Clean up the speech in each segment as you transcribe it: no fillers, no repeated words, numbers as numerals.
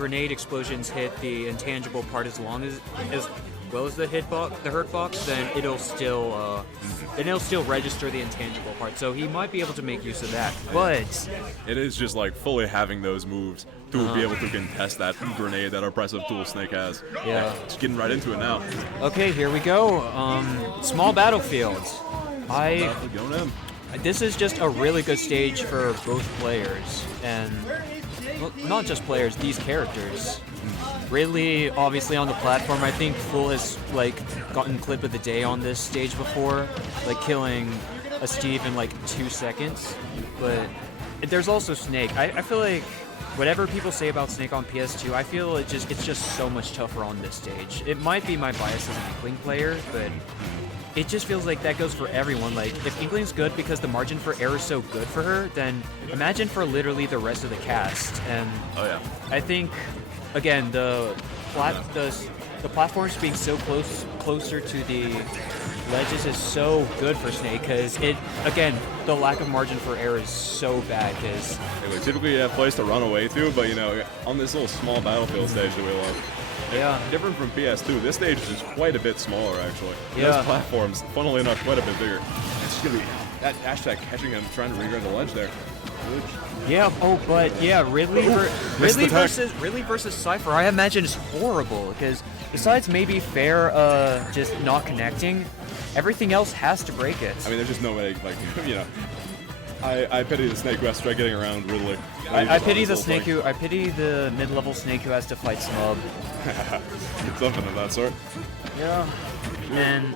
grenade explosions hit the intangible part as well as the hurt box, then it'll still register the intangible part. So he might be able to make use of that. But it is just like fully having those moves to be able to contest that grenade, that oppressive tool Snake has. Yeah. Just getting right into it now. Okay, here we go. Small battlefield. Going in. This is just a really good stage for both players, and well, not just players, these characters. Ridley, obviously on the platform. I think Full has gotten clip of the day on this stage before, killing a Steve in 2 seconds. But there's also Snake. I feel like whatever people say about Snake on PS2, I feel it's just so much tougher on this stage. It might be my bias as an Inkling player, but it just feels like that goes for everyone. If Inkling's good because the margin for error is so good for her, then imagine for literally the rest of the cast. And I think, again, the platforms being so closer to the ledges is so good for Snake because the lack of margin for error is so bad because typically you have a place to run away to, but on this little small battlefield stage that we love. Yeah. Different from PS2, this stage is quite a bit smaller, actually. Yeah. Those platforms, funnily enough, quite a bit bigger. It's just going to be that hashtag catching him, trying to regret the ledge there. Yeah, Ridley versus Cypher, I imagine is horrible, because besides maybe Fair just not connecting, everything else has to break it. I mean, there's just no way, I pity the Snake who has to try getting around Ridley. I pity the mid-level Snake who has to fight Smub. Something of that sort. Yeah. And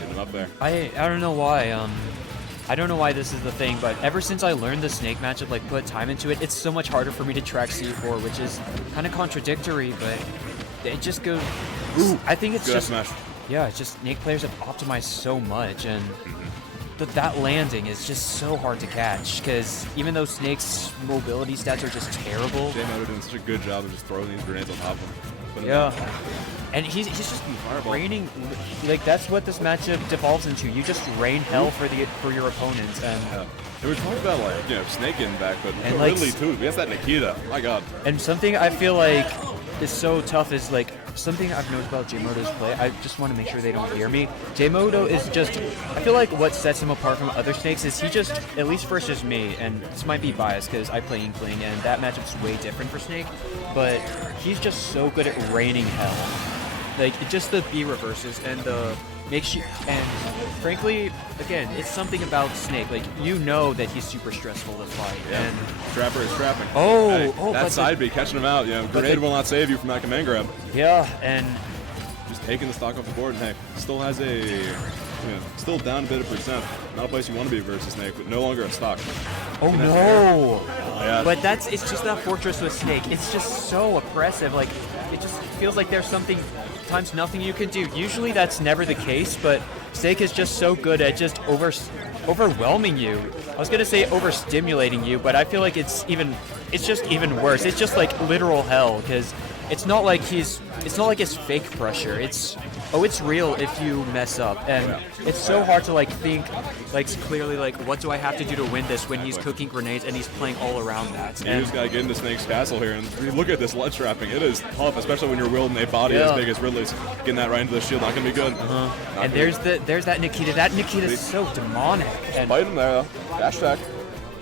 getting up there. I don't know why. I don't know why this is the thing, but ever since I learned the Snake matchup, put time into it, it's so much harder for me to track C4, which is kind of contradictory, but it just goes. I think it's just. Smash. Yeah, it's just Snake players have optimized so much, and that landing is just so hard to catch, because even though Snake's mobility stats are just terrible. Jmoto doing such a good job of just throwing these grenades on top of him. Yeah. And he's just raining, that's what this matchup devolves into. You just rain hell for your opponents. And we were talking about Snake in back, but Ridley too. He has that Nikita. My God. And something I feel like is so tough is something I've noticed about Jmoto's play. I just want to make sure they don't hear me. Jmoto is just, I feel like what sets him apart from other Snakes is he just, at least versus me, and this might be biased because I play Inkling and that matchup's way different for Snake, but he's just so good at raining hell. Just the B reverses and the makes you, and frankly, again, it's something about Snake. You know that he's super stressful to fight. Yeah. And Trapper is trapping. That side B catching him out. Grenade will not save you from that command grab. Yeah, and just taking the stock off the board. And still has still down a bit of percent. Not a place you want to be versus Snake, but no longer a stock. Oh no! Yeah. But it's just that fortress with Snake. It's just so oppressive. It just feels like there's something times nothing you can do. Usually that's never the case, but Snake is just so good at just overwhelming you. I was gonna say overstimulating you, but I feel like it's just even worse. It's just literal hell, because it's not like it's fake pressure. It's real if you mess up, and it's so hard to think clearly what do I have to do to win this when he's cooking grenades and he's playing all around that. You just gotta get into Snake's castle here, and look at this ledge trapping. It is tough, especially when you're wielding a body as big as Ridley's. Getting that right into the shield, not gonna be good. And there's that Nikita. That Nikita's so demonic. And fight him there though. Dash attack.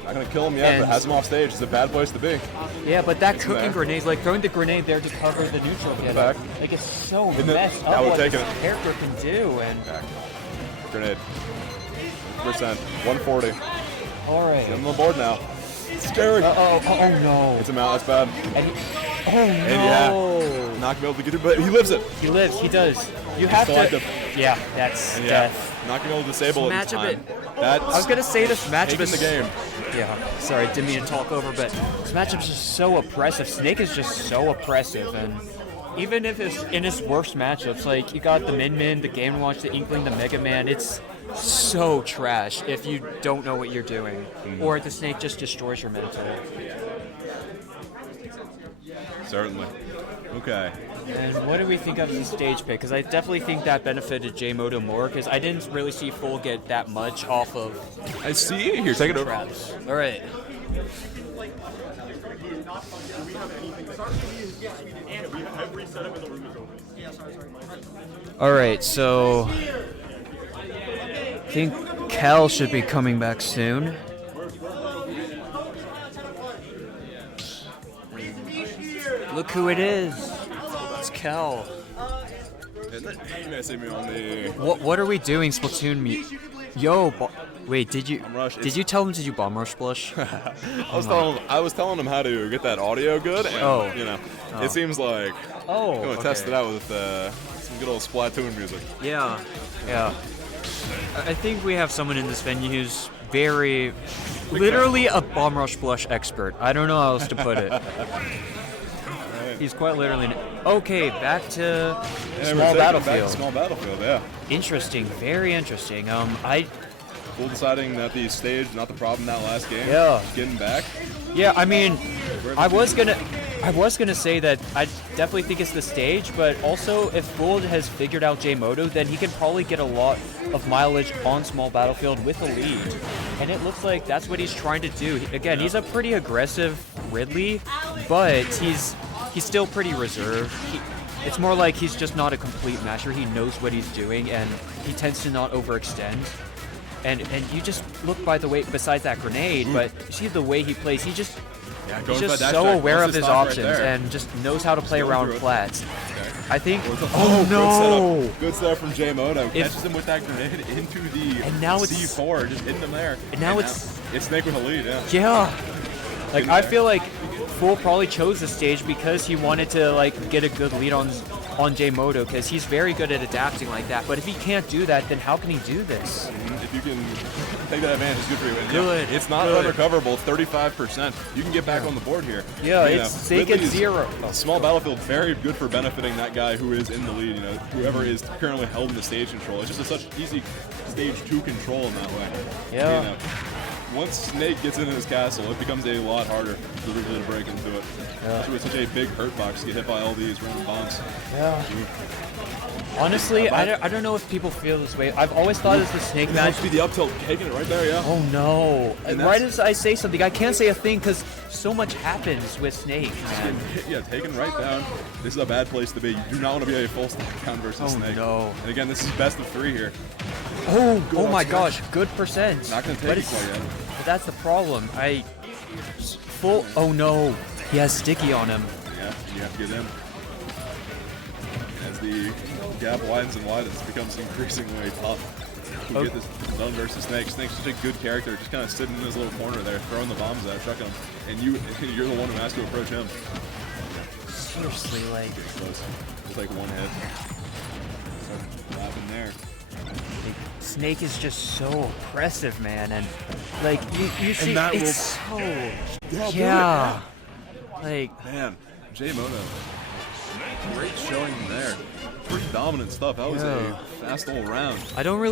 Not gonna kill him yet, but has him off stage. It's a bad place to be. Yeah, but that cooking grenades, throwing the grenade there to cover the neutral hit, it's so messed up what this character can do. And grenade. Percent 140. All right. Get him on the board now. Scary. Oh no. It's him out. That's bad. And not gonna be able to get through, but he lives it. He lives. He does. You have to. Yeah, that's death. Not gonna be able to disable it in time. I was gonna say this matchup is the game. Yeah, sorry, didn't mean to talk over, but this matchup is just so oppressive. Snake is just so oppressive, and even if it's in his worst matchups, you got the Min, the Game & Watch, the Inkling, the Mega Man, it's so trash if you don't know what you're doing, or the Snake just destroys your mental. Certainly. Okay. And what do we think of the stage pick? Because I definitely think that benefited Jmoto more, because I didn't really see Full get that much off of. I see. Here, take it over. Traps. All right. All right, so I think Cal should be coming back soon. Look who it is. It's Cal. What are we doing, Splatoon me? Yo, wait, did you tell him to do bomb rush blush? I was telling him how to get that audio good, and it seems like I'm gonna test it out with some good old Splatoon music. Yeah. I think we have someone in this venue who's literally a bomb rush blush expert. I don't know how else to put it. He's quite literally. Okay, back to Small Battlefield. Small Battlefield, yeah. Interesting, very interesting. Full deciding that the stage not the problem that last game. Yeah. Getting back. Yeah, I mean, I was gonna say that I definitely think it's the stage, but also if Gold has figured out Jmoto, then he can probably get a lot of mileage on Small Battlefield with a lead, and it looks like that's what he's trying to do. Again, he's a pretty aggressive Ridley, but he's still pretty reserved. It's more like he's just not a complete masher. He knows what he's doing, and he tends to not overextend. And you just look by the way, besides that grenade, but you see the way he plays. He's just so aware of his options and just knows how to play around flats. Okay. I think. Oh no! Good setup from Jmoto. Catches him with that grenade into the C4, just hitting him there. And now it's Snake with a lead. Yeah. Like I feel like Fool probably chose the stage because he wanted to get a good lead on Jmoto, because he's very good at adapting like that. But if he can't do that, then how can he do this? If you can take that advantage, it's good for you. And good. It's not unrecoverable. 35%. You can get back on the board here. Yeah, it's stake at 0. Small Battlefield, very good for benefiting that guy who is in the lead. Whoever is currently held in the stage control. It's just such easy stage to control in that way. Yeah. Once Snake gets into his castle, it becomes a lot harder to really break into it. Especially with such a big hurt box to get hit by all these random bombs. Yeah. Honestly, I don't know if people feel this way. I've always thought it's the Snake match. Must be the up tilt, taking it right there, yeah. Oh no! Right as I say something, I can't say a thing because so much happens with Snake, man. Yeah, taken right down. This is a bad place to be. You do not want to be a full stack down versus Snake. No. And again, this is best of 3 here. Oh my gosh, good percent. Not gonna take it quite yet. But that's the problem. Oh no, he has sticky on him. Yeah, you have to get in. As the gap widens and widens, it becomes increasingly tough to get this done versus Snake. Snake's such a good character, just kind of sitting in his little corner there, throwing the bombs at, chucking them, and you're the one who has to approach him. Seriously, close. Just like one hit. So, what happened there? Snake is just so oppressive, man, and you see, Man, Jmoto, great showing there. Pretty dominant stuff. That was a fast little round. I don't really